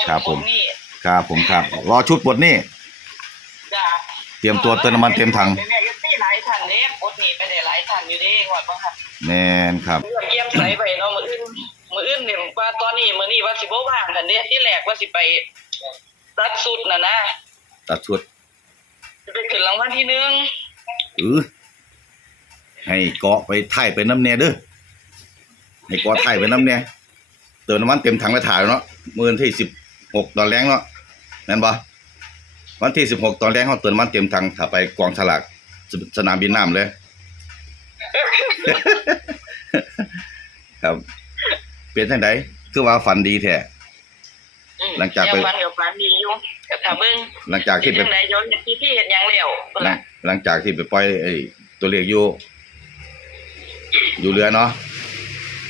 ชุดครับผม นี่ครับผมครับ รอชุดบทนี่จ้ะเตรียมตัวเติมน้ำมันเต็มถังแม่ๆก็ตีหลายทันเด้กดหนีไปได้หลายทันอยู่เด้งวดบ่ครับแมนครับเรื่องเยี่ยมใสไปเนาะมื้ออื่นมื้ออื่นเนี่ยว่าตอนนี้มื้อนี้ว่าสิบ่ว่างกันเด้ที่แรกว่าสิไปตัดสุดน่ะนะตัดชุดจะไปขึ้นรางวัลที่หนึ่งเออให้เกาะไปถ่ายไปน้ำแน่เด้อให้เกาะถ่ายไปน้ำแน่เติมน้ำมันเต็มถังแล้วถ่ายแล้วเนาะมื่อวันที่สิบ หกตอนแรงเนาะนั่นปะวันที่สิบหกตอนแรงเขาเติมน้ำมันเต็มถังถ้าไปกองฉลากสสนามบินน้ำเลย ครับ เป็นจังไดคือว่าฝันดีแท้อืมหลังจากไปเดี๋ยวฟันกับฟันดีอยู่ก็ถ้าเบิ่งหลังจากที่ที่ไปเรื่องใดย้อนที่พี่เฮ็ดหยังแล้วหลังหลังจากที่ไปปล่อยไอ้ตัวเลขอยู่ อยู่เรือเนาะ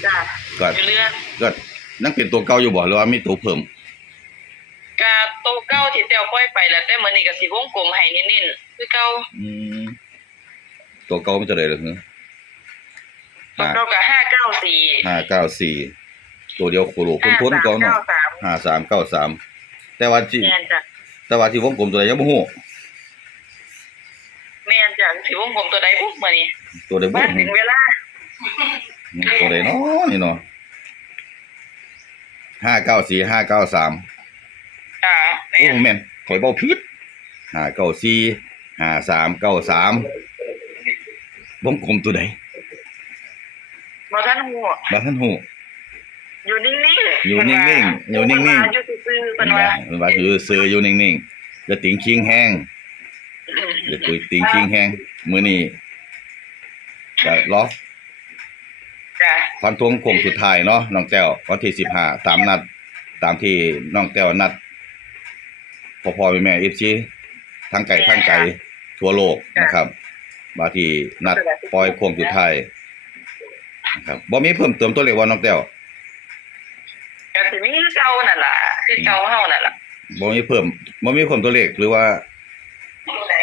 จ้ะก็อยู่เรือก็นั่งเป็นตัวเก่าอยู่บ่หรือว่ามีตัวเพิ่ม กะโตเก้าที่เตียวปล่อยไปแล้วแต่มื้อนี้ก็สิวงกลมให้นิ่นๆคือเก้าตัวเก้ามันจะได้หรือฮะโตเก้ากับห้าเก้าสี่ห้าเก้าสี่ตัวเดียวโคโลคนพ้นก่อนเนาะ5393แต่ว่าสามแต่ว่าจ้ะแต่ว่าที่วงกลมตัวใดยังบ่ฮู้แม่นจ้ะสิวงกลมตัวใดพุมื้นี้ตัวใดบ่มาฮู้ถึงเวลาตัวใดเนาะนี่เนาะก้าสาม โอ้แม่นข่อยเว้าผิดห้าเก้าสี่ห้าสามเก้าสามวงกลมตัวใดบ่ทันฮู้บ่ทันฮู้อยู่นิ่งๆ อยู่นิ่งๆ อยู่นิ่งๆเพิ่ว่าอยู่ซื่อๆเพิ่เพิ่นนว่าว่าเพิ่นว่าอยู่ซื่ออยู่นิ่งๆอย่าติงคิงแห้งอย่าตุยติงคิงแห้งมื้อนี้ก็รอจ้ะฟันธงโค้งสุดท้ายเนาะน้องแต้ววันที่สิบห้าตามนัด ตามที่น้องแต้วนัด พ่อพ่อแม่แม่เอฟซีทั้งไก่ทั้งไก่ทั่วโลกนะครับว่าที่นัดปล่อยโค้งสุดท้ายนะครับบ่มีเพิ่มเติมตัวเลขว่าน้องแต้วก็สิมีคือเก่านั่นล่ะคือเก่าเฮานั่นล่ะบ่มีเพิ่มบ่มีเพิ่มตัวเลขหรือว่าตัวใด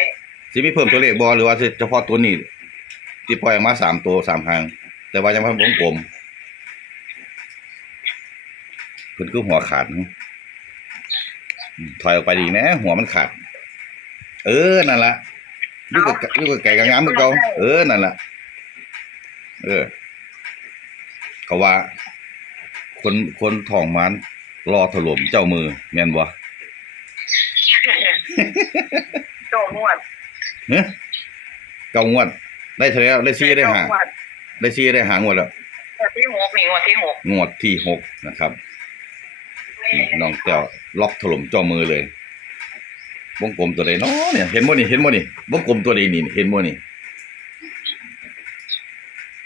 สิมีเพิ่มตัวเลขบ่หรือว่าสิเฉพาะตัวนี้ที่ปล่อยออกมาสามตัวสามหางแต่ว่ายังบ่วงกลมเพิ่นคือหัวขาดนะอืม ถอยออกไปดีแหนะหัวมันขาด เออนั่นล่ะอยู่กับอยู่กับไก่กับงามคือเก่าเออนั่นล่ะเออเขาว่า คนคนท้องมันรอถล่มเจ้ามือ แม่นบ่โตนวดเฮ้ยเก้างวด ได้เท่าไหร่แล้วได้ซีได้หางวดได้ซีได้หางวดแล้วงวดที่หกนี่งวดที่หกงวดที่หกนะครับ นี่น้องแก้วล็อกถล่มเจ้ามือเลยวงกลมตัวใดเนาะเนี่ยเห็นบ่นี่เห็นบ่นี่วงกลมตัวใดนี่เห็นบ่นี่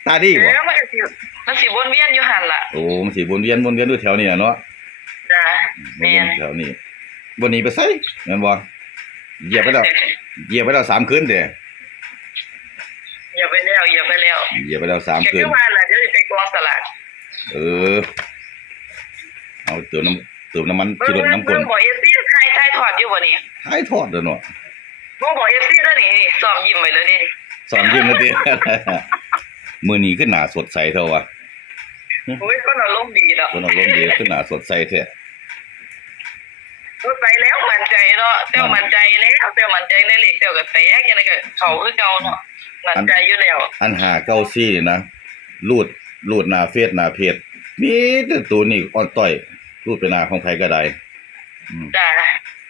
ตาดีบ่เออมันก็สิมันสิวนเวียนอยู่หั่นล่ะโอ้มันสิวนเวียนวนเวียนอยู่แถวนี้อะเนาะจ้ะวนเวียนแถวนี้บ่หนี้ไปไสแม่นบ่เหยียบไปแล้วเหยียบไปแล้วสามคืนเด้อย่าไปแล้วอย่าไปแล้วเหยียบไปแล้วสามก็คืคืนอว่าล่ะเดี๋ยวสิไปกองสลากเออเอาเติมน้ำเติมน้ำมันเบิ่ที่งรถเบิ่งน้ำกลเบิ่งบ่เอฟซีไทยไทยถอดอยู่บ่นี่ให้ทอดเด้อเนาะบ่บ่เอฟซีแล้วนี่นี่ซ้อมยิ้มไว้เลยนี่สอนยิ้มกันดิมื้อนี้ขึ้นหน้าสดใสเท่าวะโอ้ยคนอารมณ์ดีเนาะคนอารมณ์ดีขึ้นหน้าสดใสแท้รถไปแล้วมั่นใจเนาะเจ้ามั่นใจแล้วเจ้ามั่นใจในเลขเจ้าก็แตกยังไงก็เขาคือเก่าเนาะมั่นใจอยู่แล้วอันหาเก้าซี่นี่นะรูดรูดหน้าเฟซหน้าเพจมีแต่ตัวนี้อ่อนต้อย รูดไปหน้าของใครก็ได้อืมจ้า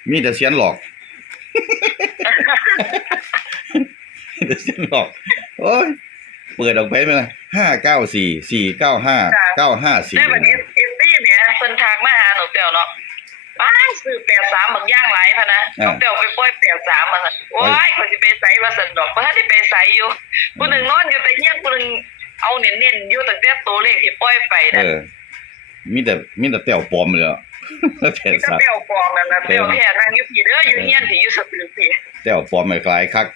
มีแต่เสียนหลอกมีแต่เสียนหลอกโอ้ยเปิดออกไปไหมล่ะห้าเก้าสี่สี่เก้าห้าเก้าห้าสี่ได้บัดนี้เอฟซีเนี่ยเพิ่นทักมาหาหนูเตียวเนาะป้าซื้อ83บักย่างหลายพะนะน้องเตียวไปปล่อย83มาซั่นโอ้ยเขาสิไปไสว่าซั่นดอกบ่ทันได้ไปไสอยู่ผู้หนึงนอนอยู่แต่เฮียนผู้หนึงเอาเน้นๆอยู่ตั้งแต่ตัวเลขที่ปล่อยไปเอนั่นอ มีแต่มีแต่เตี่ยวปลอมเลยอะแผ่มีแต่สัตว์เตียวฟองนั่นน่ะเตียวแค่นั่งอยู่พี่เด้ออยู่เฮียนที่อยู่สตึกพี่เตี่ยวปลอมไม่คล้ายคัก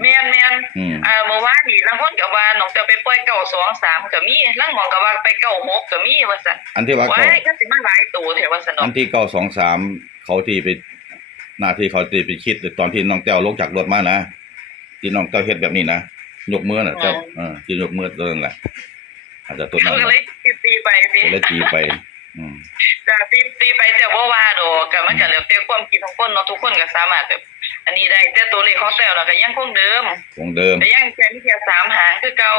แม่นแม่นอืมอ่าเมื่อวานนี่ลางคนก็ว่าน้องเตียวไปปล่อย923ก็มีลางหมองก็ว่าไป96ก็มีว่าซั่นอันที่ว่าว้าเขายก็สิมาหลายตัวแถวว่าซั่นอัเนาะนที่เก้าสองสามเขาที่ไปหน้าที่เขาที่ไปคิดตอนที่น้องแต้วลงจากรถมานะที่น้องแต้วเฮ็ดแบบนี้นะยกมือน่ะเจ้าเออที่ยกมือตัวนั่นแหละอาจจะตัวนั้นก็เลย ตีไปสิตัวเลยตีไป อืมแต่จะตีตีไปแต่ว่าว่าดอกก็มันก็แล้วแต่ความคิดของคนเนาะทุกคนก็สามารถแบบ อันนี้ได้แต่ตัวเลขของแต้วน่ะก็ยังคงเดิม คงเดิม แต่ยังแค่มีแค่สามหางคือเก่า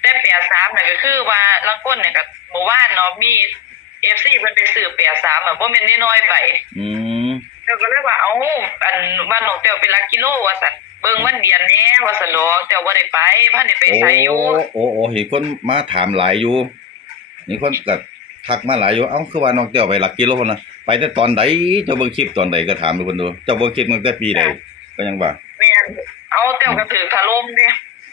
แต่แปดสามน่ะก็คือว่าลังก้นเนี่ยก็หมู่บ้านเนาะมีเอฟซีเพิ่นไปซื้อแปดสามอะบ่แม่นน้อยๆไป อืมเราก็เลยว่าเอ้าอันบ้านน้องแต้วเป็นหลักกิโลว่าซั่นเบิ่งวันเดือนแหน่ว่าซั่นดอกแต่บ่ได้ไปพันได้ไปไสอยู่โอ้โอ้เห็นคนมาถามหลายอยู่ นี่คนก็ทักมาหลายอยู่เอ้าคือว่าน้องเต้วไปหลักกิโลนะไปแต่ตอนใดเจ้าเบิ่งคลิปตอนใดก็ถามทุกคนดูเจ้าเบิ่งคลิปตั้งแต่ปีใดก็ยังว่าแม่นเอาแต้วก็ถือถล่มเด้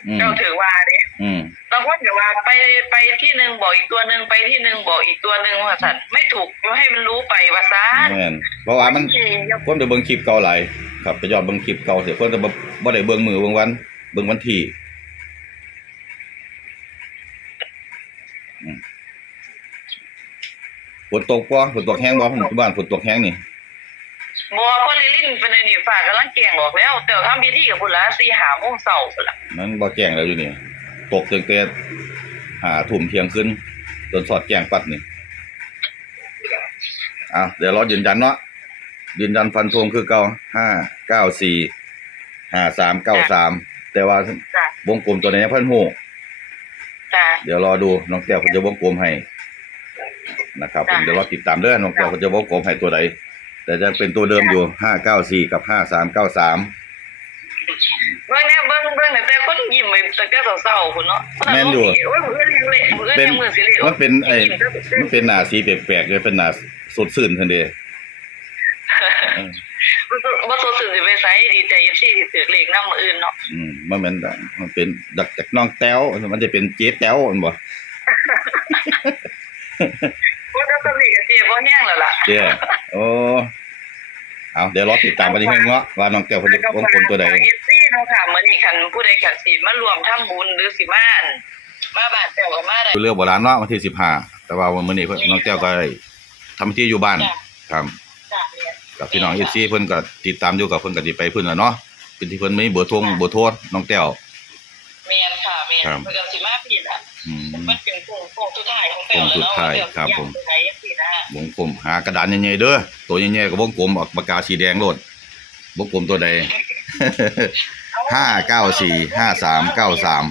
อืมแต้วถือว่าเด้อืมบางคนก็ว่าไปไปที่หนึงบอกอีกตัวหนึงไปที่หนึงบอกอีกตัวหนึงว่าซั่นไม่ถูกให้มันรู้ไปว่าซั่นแม่นเพราะว่ามันคนจะเบิ่งคลิปเก่าหลายครับไปยอดเบิ่งคลิปเก่าเสียคนจะบ่บ่ได้เบิ่งมือเบิ่งวัน เบิ่งวันที่อืม ฝนตกบ่ฝนตกแห้งบ่ผมอยู่บ้านฝนตกแห้งนี่บ่พอลิลินเป็นไอ้นี่ฝากกำลังแกงออกแล้วแต่ทำพิธีกับพุ่นละ4-5โมงเช้าพุ่นล่ะมันบ่แจ้งแล้วอยู่นี่ตกตั้งแต่หาทุ่มเที่ยงคืนจนสอดแจ้งปัดนี่อะเดี๋ยวรอยืนยันเนาะยืนยันฟันธงคือเก่าห้าเก้าสี่ห้าสามเก้าสามแต่ว่าจ้ะวงกลมตัวไหนเพิ่นฮู้จ้ะเดี๋ยวรอดูน้องแก้วเขาจะวงกลมให้ นะครับผมจ้ะเดี๋ยวรอติดตามเด้อน้องแก้วเขาจะวงกลมให้ตัวใดแต่จะเป็นตัวเดิมอยู่ห้าเก้าสี่กับห้าสามเก้าสามเบิ่งแน่เบิ่งเบิ่งตั้งแต่คนยิ้มไปตั้งแต่เช้าๆพุ่นเนาะโอ้ยมื้ออื่นยังเละมื้ออื่นยังมื้อสิเละมันเป็นไอ้มันเป็นหนาสีแปลกๆเลยเป็นหนาสดชื่นทันเดียเออบ่สดชื่นสิไปไสดีใจ FC ที่ถือเลขนำมื้ออื่นเนาะอืมมันเป็นมันเป็นดักจากน้องแต้วมันจะเป็นเจ๊แต้วมันบ่ บ่ต้องตำหนิกับเจ๊บ่แห้งแล้วล่ะเจ๊โอ้เอาเดี๋ยวรอติดตามกันอีกทีเนาะว่าน้องแต้วเขาจะวงกลมตัวใดเอฟซีเนาะค่ะมื้อนี้คันผู้ใดอยากสิมารวมทำบุญหรือสิมาอั่นมาบ้านแต้วก็มาได้เรื่องโบราณเนาะวันที่สิบห้าแต่ว่าวันมื้อนี้เพิ่นน้องแต้วก็ได้ทำพิธีอยู่บ้านจ้ะครับจ้ะเนี่ยกับพี่น้องเอฟซีเพิ่นก็ติดตามอยู่กับเพิ่นก็สิไปเพิ่นน่ะเนาะเป็นที่เพิ่นมีเบอร์โทรเบอร์โทรน้องแต้วแม่นค่ะแม่นครับเพิ่นก็สิมาพี่ล่ะอืม มันเป็นโค้งโค้งสุดท้ายของแต้วแล้วโค้งสุดเนาะท้ายแต้วสิครับผมอยากไปไหนจังซี่นะวงกลมหากระดานใหญ่ๆเด้อตัวใหญ่ๆกับวงกลมออกปากกาสีแดงโลดวงกลมตัวใดห้าเก้าสี่ห้าสามเก้าสาม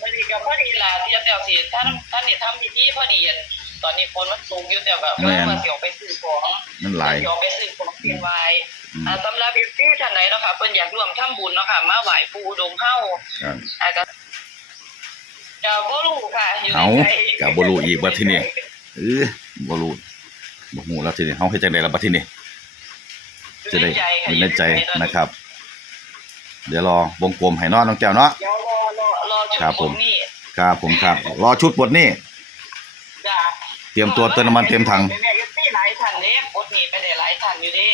มื้อนี้ก็พอดีล่ะที่แต้วสิท่านท่านนี่ทำพิธีพอดีอะตอนนี้ฝนมันตกอยู่แต่แบบว่าว่าสิออกไปซื้อของนั่นหลายสิออกไปซื้อของเปลี่ยนไว้อืมอ่าสำหรับ FC ท่านใดเนาะค่ะเพิ่นอยากร่วมทำบุญเนาะค่ะมาไหว้ปู่อุดมเฮาครับอา จจะจะบ่รู้ค่ะอยู่ในเอาใจก็บ่รู้อีกว่าที่นี่เออบ่รู้บ่ฮู้แล้วทีนี้เฮาเฮ็ดจังได๋ล่ะบัดทีนี้จะได้อยู่ในใจนะครับ เดี๋ยวรอวงกลมให้เนาะน้องแก้วเนาะ เดี๋ยวรอรอรอชุดครับผมนี่ครับผมครับ รอชุดบทนี้จ้ะเตรียมตัวเติมน้ำมันเต็มถัง แม่ๆอยู่ที่หลายท่านเด้กดนี่ไปได้หลายท่านอยู่เด้